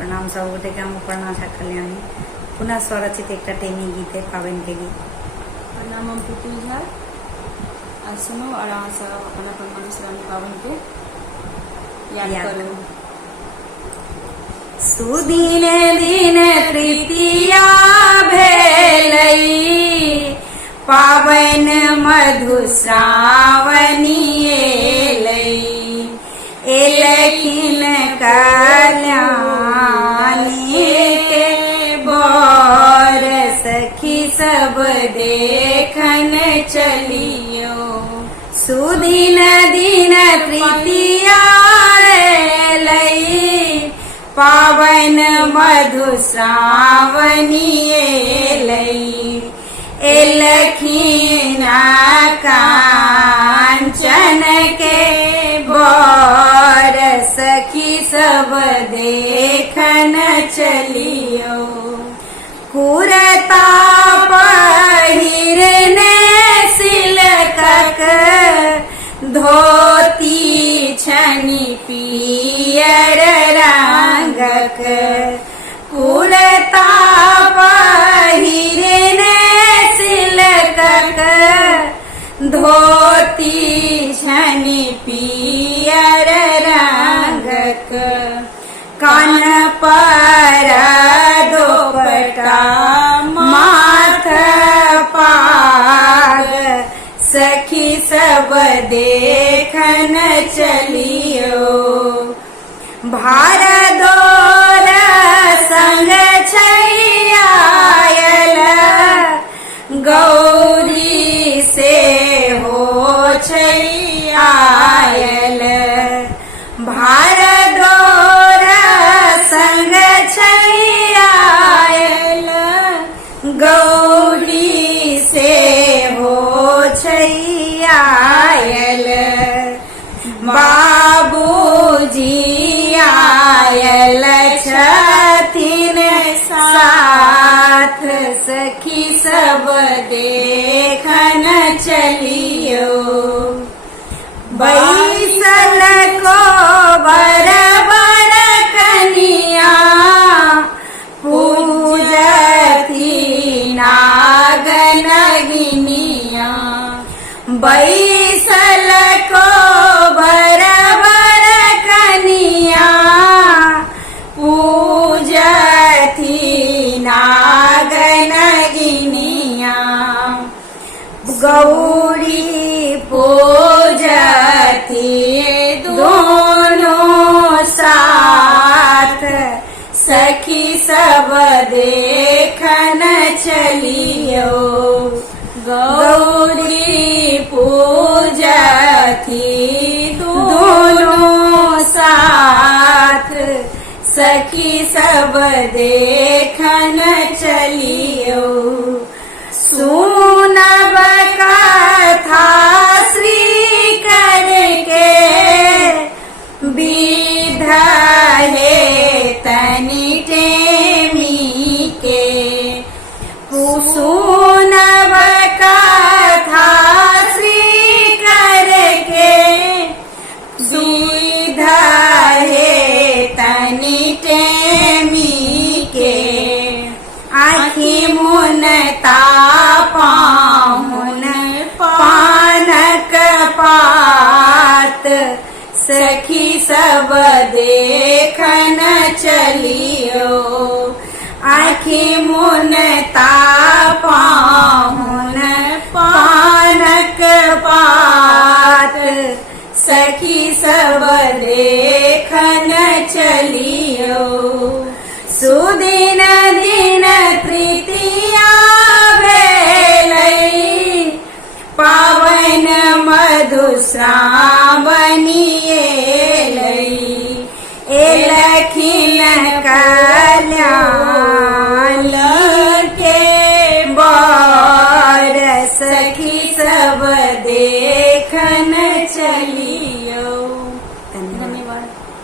प्रणाम सब गोटे के अपर्णा झा कल्याणी पुनः स्वरचित एक टेमी गीत है पावन के गीत। प्रणाम हम पुतुल झा आज सुनो और अहाँ सब अपन अपन मधुश्रावणी पावन के याद करू। सुदिन दिन तृतीया भेलई पावन मधुश्रावणी एलखिन कल्याणी के बर सखी सब देखन चलियो। सुदिन दिन तृतीया लई पावन मधुश्रावणी एलखिन कांचन के बर सखी सब देखन चलियो। कुरता पहिरने सिलकक धोती छनी पियर रंगक कुरता पहिरने सिलकक धोती छनी पियर रंगक कान पर दोपट्टा माथ पाग सखी सब देखन चलियो। भार दोर संग छैयायल गौरी से हो छैयायल भार दोर संग छैयायल गौरी से हो छैयायल बाबूजी आयल छथिन साथ सखी सब देखन चलियो। बैसल को बरबर कनिया पूजती नागनगिनिया बैसल को बरबर कनिया पूजती नागनगिनिया गौरी पूजती दोनों साथ सखी सब देखन चलियो। गौरी पूजती दोनों साथ सखी सब देखन चलियो। सुनब कथा श्री करके विध है तनि टेमी के सुनब कथा श्री करके विध है तनि टेमी के आखि मुनता पाहुन पानक पात सखी सब देखन चलियो। आखि मुनता पाहुन पानक पात सखी सब देखन चलियो। सुदिन दिन तृतीया भेलई पावन मधुश्रावणी